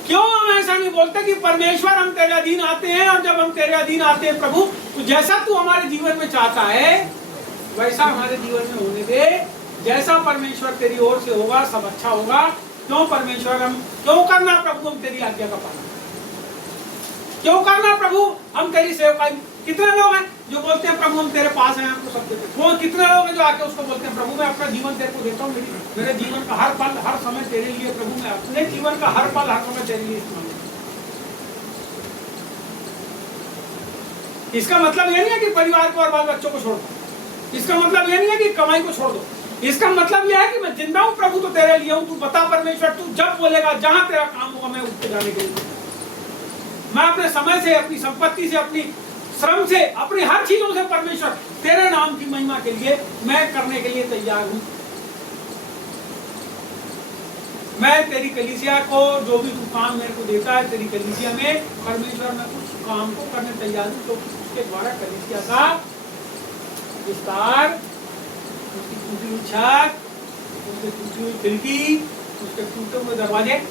क्यों हम ऐसा नहीं बोलते कि परमेश्वर हम तेरे अधीन आते हैं और जब हम तेरे अधीन आते हैं प्रभु तो जैसा तू हमारे जीवन में चाहता है वैसा हमारे जीवन में होने दे, जैसा परमेश्वर तेरी ओर से होगा सब अच्छा होगा। क्यों परमेश्वर हम क्यों करना प्रभु हम तेरी आज्ञा का पालन, क्यों करना प्रभु हम तेरी सेवकाई? कितने लोग हैं जो बोलते हैं प्रभु हम तेरे पास हैं, आपको सब देते हैं। वो कितने लोग हैं जो आके उसको बोलते हैं प्रभु मैं अपना जीवन तेरे को देता हूँ, मेरे जीवन का हर पल हर समय तेरे लिए प्रभु, मैं अपने जीवन का हर पल हर समय तेरे लिए इस्तेमाल। इसका मतलब ये नहीं है कि परिवार को और बाल बच्चों को छोड़ दो, इसका मतलब ये नहीं है कि कमाई को छोड़ दो, इसका मतलब यह है कि मैं जिंदा हूँ प्रभु तो तेरे लिए हूँ। तू बता परमेश्वर, तू जब बोलेगा जहां तेरा काम होगा मैं उठ के जाने के लिए, मैं अपने समय से, अपनी संपत्ति से, अपनी श्रम से, अपनी हर चीजों से परमेश्वर तेरे नाम की महिमा के लिए मैं करने के लिए तैयार हूँ। मैं तेरी कलीसिया को जो भी तू काम मेरे को देता है तेरी कलीसिया में परमेश्वर मैं उस काम को करने तैयार हूँ, तो उसके द्वारा कलीसिया का विस्तार, उसकी टूटी हुई छत, उसके टूटी हुई खिड़की, उसके टूटे हुए दरवाजे।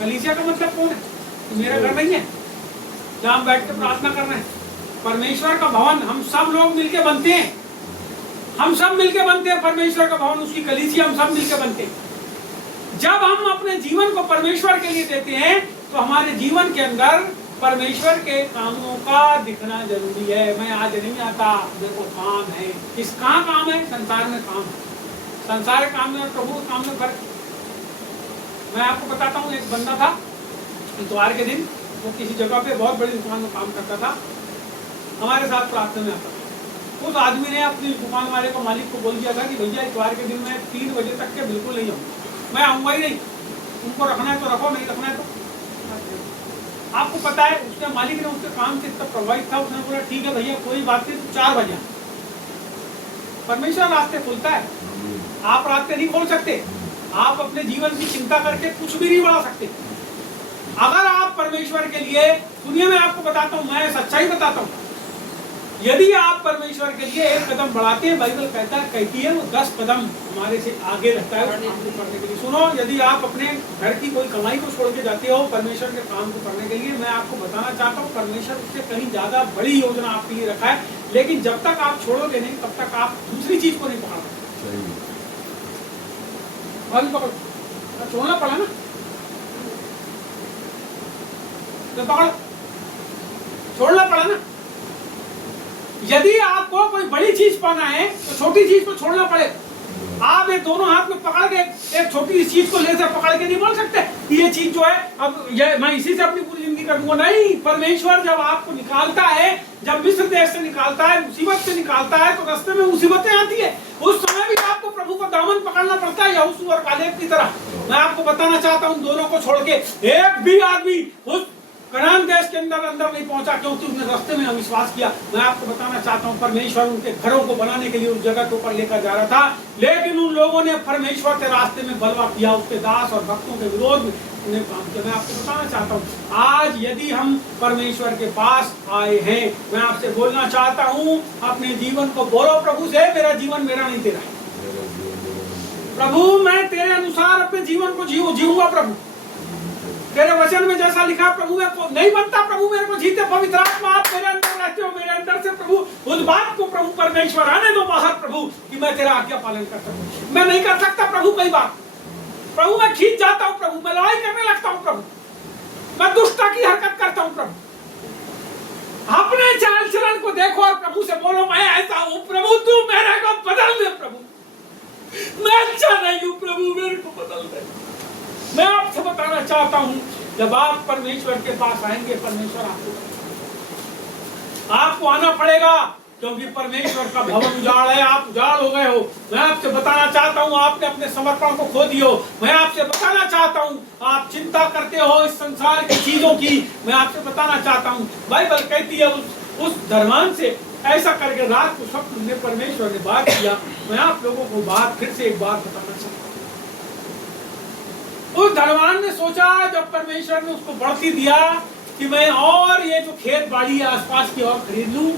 कलीसिया का मतलब कौन है? मेरा घर नहीं है जहाँ हम बैठ के प्रार्थना कर रहे हैं। परमेश्वर का भवन हम सब लोग मिलके बनते हैं, हम सब मिलके बनते हैं परमेश्वर का भवन, उसकी कलीसिया हम सब मिलके बनते हैं। जब हम अपने जीवन को परमेश्वर के लिए देते हैं तो हमारे जीवन के अंदर परमेश्वर के कामों का दिखना जरूरी है। मैं आज नहीं आता, मेरे को काम है। इस कहाँ काम है? संसार में काम है। संसार के काम में और प्रभु के काम में फर्क। मैं आपको बताता हूँ, एक बंदा था इतवार के दिन, वो किसी जगह पे बहुत बड़ी दुकान में काम करता था, हमारे साथ प्रार्थना में आता था। उस आदमी ने अपनी दुकान वाले को, मालिक को बोल दिया था कि भैया इतवार के दिन मैं 3 बजे तक के बिल्कुल नहीं आऊँगा, मैं आऊँगा ही नहीं, तुमको रखना है तो रखो, नहीं रखना है तो। आपको पता है उसके मालिक ने उसके काम से इतना प्रभावित था, उसने बोला ठीक है भैया कोई बात नहीं, 4 बजे। परमेश्वर रास्ते खोलता है, आप रास्ते नहीं खोल सकते। आप अपने जीवन की चिंता करके कुछ भी नहीं बढ़ा सकते। अगर आप परमेश्वर के लिए, सुनिए मैं आपको बताता हूँ, मैं सच्चाई बताता हूँ, यदि आप परमेश्वर के लिए एक कदम बढ़ाते हैं, बाइबल कहती है वो 10 कदम हमारे से आगे रहता है उस काम को करने के लिए। सुनो, यदि आप अपने घर की कोई कमाई को छोड़ के जाते हो परमेश्वर के काम को करने के लिए, मैं आपको बताना चाहता हूँ परमेश्वर उससे कहीं ज्यादा बड़ी योजना आपके लिए रखा है। लेकिन जब तक आप छोड़ोगे नहीं तब तक आप दूसरी चीज को नहीं पकड़ सकते। छोड़ना पड़ा ना, तो पकड़, छोड़ना पड़ा ना। यदि आपको कोई बड़ी चीज पाना है तो छोटी चीज को छोड़ना पड़े। आप ये दोनों हाथ में पकड़ के एक छोटी चीज को लेकर पकड़ के नहीं बोल सकते ये चीज जो है अब ये मैं इसी से अपनी पूरी जिंदगी कर दूंगा। नहीं, परमेश्वर जब आपको निकालता है, जब मिस्र देश से निकालता है, मुसीबत से निकालता है, तो रास्ते में मुसीबतें आती है। उस समय भी आपको प्रभु का दामन पकड़ना पड़ता है, यहोशू और कालेब की तरह। मैं आपको बताना चाहता हूँ दोनों को छोड़ के एक भी आदमी उस कनान देश के अंदर नहीं पहुंचा क्योंकि उसने रास्ते में अविश्वास किया। मैं आपको बताना चाहता हूं परमेश्वर उनके घरों को बनाने के लिए उस जगह के ऊपर लेकर जा रहा था, लेकिन उन लोगों ने परमेश्वर के रास्ते में बलवा किया, उसके दास और भक्तों के विरोध में उन्हें काम किया। मैं आपको बताना चाहता हूं आज यदि हम परमेश्वर के पास आए हैं, मैं आपसे बोलना चाहता हूं अपने जीवन को बोलो प्रभु से, मेरा जीवन मेरा नहीं तेरा है प्रभु, मैं तेरे अनुसार अपने जीवन को जीऊंगा प्रभु। तेरे वचन में जैसा लिखा प्रभु मैं नहीं बनता प्रभु मेरे को जीते। पवित्र आत्मा आप मेरे अंदर रहते हो, मेरे अंदर से प्रभु उस बात को प्रभु परमेश्वर आने दो बाहर प्रभु कि मैं तेरा आज्ञा पालन कर सकूं। मैं नहीं कर सकता प्रभु कई बार प्रभु, मैं खींच जाता हूं प्रभु, मैं लड़ाई करने लगता हूं प्रभु, मैं दुष्टता की हरकत करता हूं प्रभु। अपने चाल चलन को देखो और प्रभु से बोलो मैं ऐसा हूं प्रभु, तू मेरे को बदल दे प्रभु, मैं अच्छा नहीं हूं प्रभु, मेरे को बदल दे। मैं आपसे बताना चाहता हूं जब आप परमेश्वर के पास आएंगे परमेश्वर आपको आना पड़ेगा क्योंकि परमेश्वर का भवन उजाड़ है, आप उजाड़ हो गए हो। मैं आपसे बताना चाहता हूं आपने अपने समर्पण को खो दियो। मैं आपसे बताना चाहता हूं आप चिंता करते हो इस संसार की चीजों की। मैं आपसे बताना चाहता हूं बाइबल कहती है उस धर्मान से ऐसा करके रात को स्वप्न में परमेश्वर ने बात किया। मैं आप लोगों को बात फिर से एक बात बताना चाहता हूं। उस धनवान ने सोचा जब परमेश्वर ने उसको बढ़ती दिया कि मैं और ये जो खेत बाड़ी है आसपास की और खरीद लूं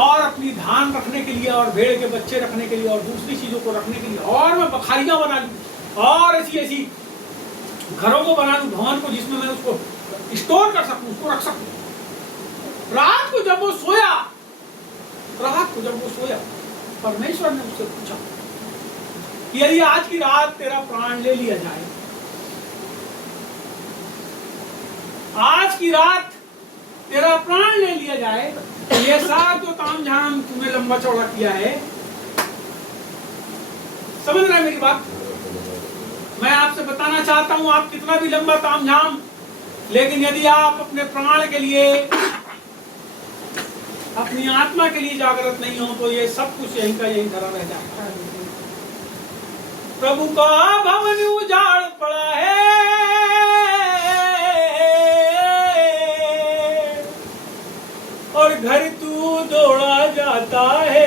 और अपनी धान रखने के लिए और भेड़ के बच्चे रखने के लिए और दूसरी चीजों को रखने के लिए और मैं बखारियां बना लूं और ऐसी घरों को बना लूं, भवन को जिसमें मैं उसको स्टोर कर सकूं, उसको रख सकूं। रात को जब वो सोया परमेश्वर ने उससे पूछा कि यदि आज की रात तेरा प्राण ले लिया जाए, आज की रात तेरा प्राण ले लिया जाए, तो ये सारा जो तामझाम तूने लंबा चौड़ा किया है, समझ रहे हैं मेरी बात? मैं आपसे बताना चाहता हूं आप कितना भी लंबा तामझाम, लेकिन यदि आप अपने प्राण के लिए अपनी आत्मा के लिए जागृत नहीं हो तो ये सब कुछ यहीं का यहीं धरा रह जाएगा। प्रभु का भवन उजाड़ पड़ा है और घर तू दौड़ा जाता है,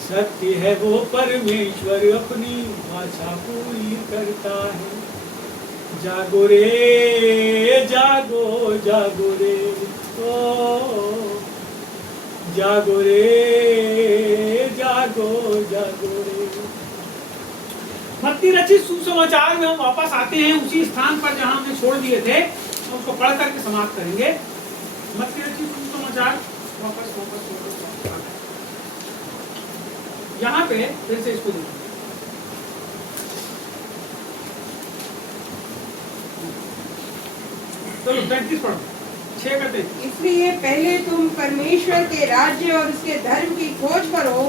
सत्य है वो परमेश्वर अपनी भाषा पूरी करता है। जागो रे जागो जागो रे ओ जागो रे जागो जागो रे। मत्ती रचित सुसमाचार में हम वापस आते हैं उसी स्थान पर जहां हमने छोड़ दिए थे, उसको पढ़ करके समाप्त करेंगे। मत्ती रचित सुसमाचार वापस यहाँ पे फिर से इसको देखो। चलो 33 पढ़ो, 6 का 33। इसलिए पहले तुम परमेश्वर के राज्य और उसके धर्म की खोज करो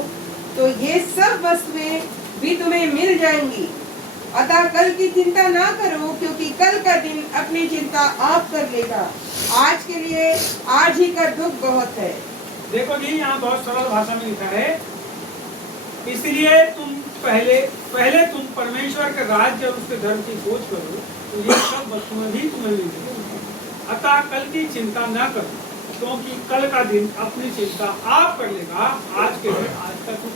तो ये सब वस्तुएं भी तुम्हें मिल जाएंगी। अतः कल की चिंता ना करो क्योंकि कल का दिन अपनी चिंता आप कर लेगा। आज के लिए आज ही का दुख बहुत है। देखो जी यहाँ बहुत सरल भाषा में लिखा है, इसलिए तुम पहले तुम परमेश्वर के राज्य और उसके धर्म की खोज करो तो ये सब वस्तुएं भी तुम्हें मिल जाएंगी। अतः कल की चिंता न करो क्योंकि कल का दिन अपनी चिंता आप कर लेगा। आज के लिए आज का दुख।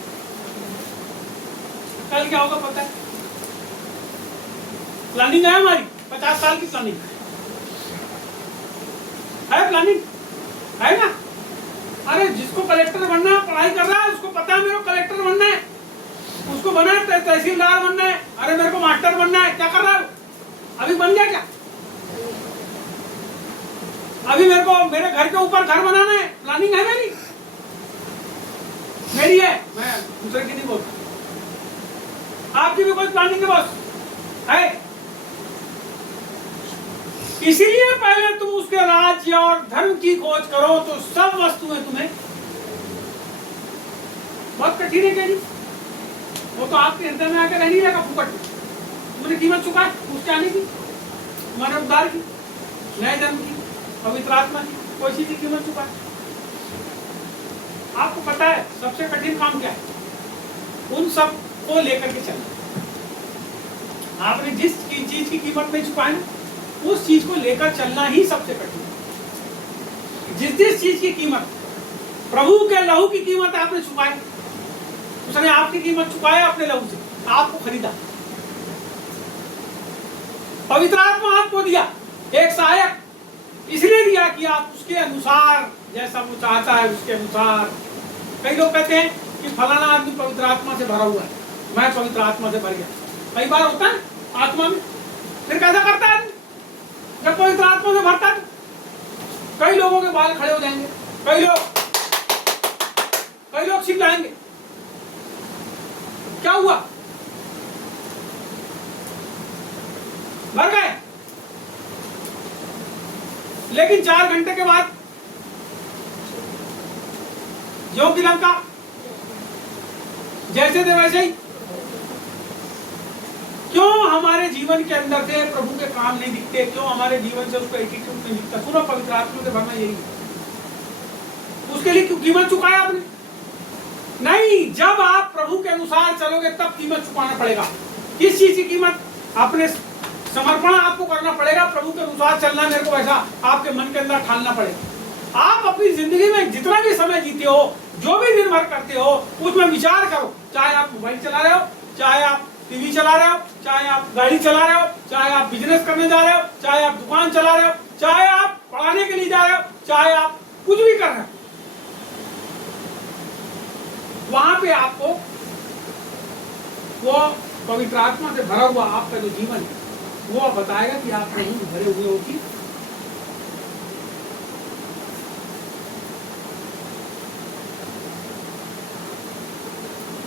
कल क्या होगा पता है? प्लानिंग है हमारी 50 साल की प्लानिंग है प्लानिंग। है ना? अरे जिसको कलेक्टर बनना है, पढ़ाई कर रहा है, उसको पता है मेरे को कलेक्टर बनना है, उसको बना है तहसीलदार बनना है, अरे मेरे को मास्टर बनना है, क्या कर रहा है? अभी बन गया क्या? अभी मेरे को मेरे घर के ऊपर घर बनाना है, प्लानिंग है मेरी है, मैं दूसरे की नहीं बोलता। आपकी भी कोई प्लानिंग है बॉस? है। इसीलिए पहले तुम उसके राज्य और धर्म की खोज करो तो सब वस्तुएं तुम्हें। बहुत कठिन है कहनी, वो तो आपके हृदय में आकर रह नहीं लगा फुकट में। तुमने कीमत चुका उसके आने की, तुम्हारे उद्धार की, नए जन्म की, पवित्र आत्मा की, कोई चीज की कीमत चुका है। आपको पता है सबसे कठिन काम क्या है? उन सब को लेकर के चलना। आपने जिस चीज की कीमत नहीं चुकाई ना, उस चीज को लेकर चलना ही सबसे कठिन है। जिस चीज की कीमत, प्रभु के लहू की कीमत आपने चुकाई, उसने आपकी कीमत चुकाया अपने लहू से, आपको खरीदा। पवित्र आत्मा आपको दिया एक सहायक, इसलिए दिया कि आप उसके अनुसार, जैसा वो चाहता है उसके अनुसार। कई लोग कहते हैं कि फलाना आदमी पवित्र आत्मा से भरा हुआ है, मैं पवित्र आत्मा से भर गया। कई बार होता है आत्मा में, फिर कैसा करता है जब पवित्र आत्मा से भरता है? कई लोगों के बाल खड़े हो जाएंगे, कई लोग चिल्लाएंगे, क्या हुआ? भर गए। लेकिन 4 घंटे के बाद जो की लंका जैसे थे वैसे ही। क्यों हमारे जीवन के अंदर से प्रभु के काम नहीं दिखते? क्यों हमारे जीवन से उसका एटीट्यूड नहीं दिखता? सुनो, पवित्र आत्मा से भरना यही है। उसके लिए क्यों कीमत चुकाया आपने? नहीं, जब आप प्रभु के अनुसार चलोगे तब कीमत चुकाना पड़ेगा। किस चीज की कीमत? अपने समर्पण आपको करना पड़ेगा। प्रभु के अनुसार चलना मेरे को वैसा आपके मन के अंदर ठानना पड़ेगा। आप अपनी जिंदगी में जितना भी समय जीते हो, जो भी दिन भर करते हो, उसमें विचार करो। चाहे आप मोबाइल चला रहे हो, चाहे आप टीवी चला रहे हो, चाहे आप गाड़ी चला रहे हो, चाहे आप बिजनेस करने जा रहे हो, चाहे आप दुकान चला रहे हो, चाहे आप पढ़ाने के लिए जा रहे हो, चाहे आप कुछ भी कर रहे हो, वहां पे आपको वो पवित्र आत्मा से भरा हुआ आपका जो जीवन है वो बताएगा कि आप प्रभु भरे हुए हो कि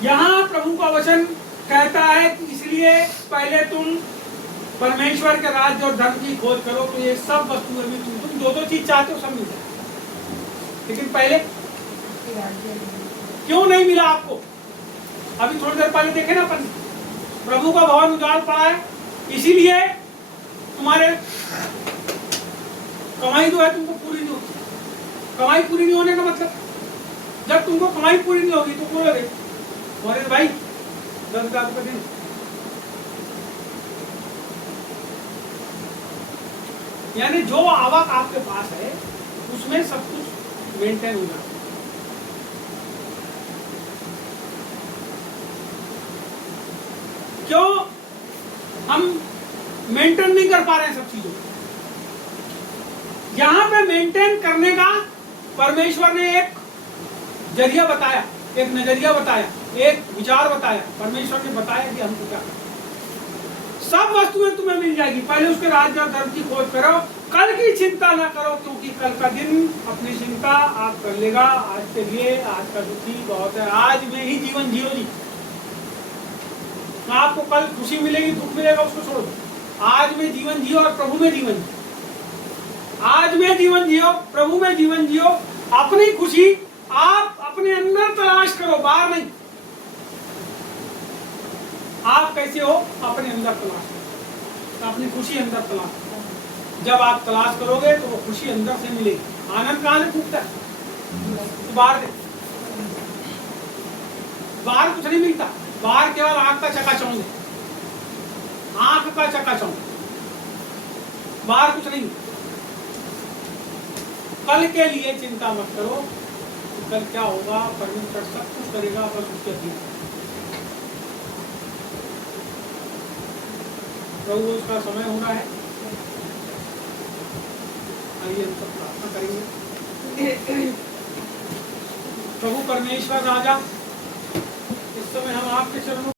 यहाँ प्रभु का वचन कहता है कि इसलिए पहले तुम परमेश्वर के राज्य और धर्म की खोज करो तो ये सब वस्तुएं भी तुम दो चीज चाहते हो सब मिल जाए। लेकिन पहले क्यों नहीं मिला आपको? अभी थोड़ी देर पहले देखे ना अपन, प्रभु का भवन उजाड़ पड़ा है, इसीलिए तुम्हारे कमाई जो है तुमको पूरी नहीं होती। कमाई पूरी नहीं होने का मतलब, जब तुमको कमाई पूरी नहीं होगी तो बोलोगे अरे भाई 10,000 रुपये दिन, यानी जो आवक आपके पास है उसमें सब कुछ मेंटेन हो जाता है। क्यों हम मेंटेन नहीं कर पा रहे हैं सब चीजों को? यहां पे मेंटेन करने का परमेश्वर ने एक जरिया बताया, एक नजरिया बताया, एक विचार बताया। परमेश्वर ने बताया कि हमको क्या करना। सब वस्तुएं तुम्हें मिल जाएगी, पहले उसके राज्य और धर्म की खोज करो, कल की चिंता ना करो, क्योंकि कल का दिन अपनी चिंता आप कर लेगा। आज के लिए आज का दुखी बहुत है, आज में ही जीवन जियो जी। आपको कल खुशी मिलेगी, दुख मिलेगा, उसको छोड़ दो। आज में जीवन जियो और प्रभु में जीवन जियो। आज में जीवन जियो, प्रभु में जीवन जियो। अपनी खुशी आप अपने अंदर तलाश करो, बाहर नहीं। आप कैसे हो? अपने अंदर तलाश करो, अपनी खुशी अंदर तलाश करो। जब आप तलाश करोगे तो वो खुशी अंदर से मिलेगी। आनंद कहाँ से फूटता है? तो बाहर कुछ नहीं मिलता। बाहर केवल आंख का चकाचौंध है, आंख का चकाचौंध, बाहर कुछ नहीं। कल के लिए चिंता मत करो, कल क्या होगा। परमेश्वर सब कुछ करेगा, बस उसके अधीन। प्रभु उसका समय होना है। आइए हम सब प्रार्थना करेंगे। प्रभु परमेश्वर राजा, इस समय हम आपके चरणों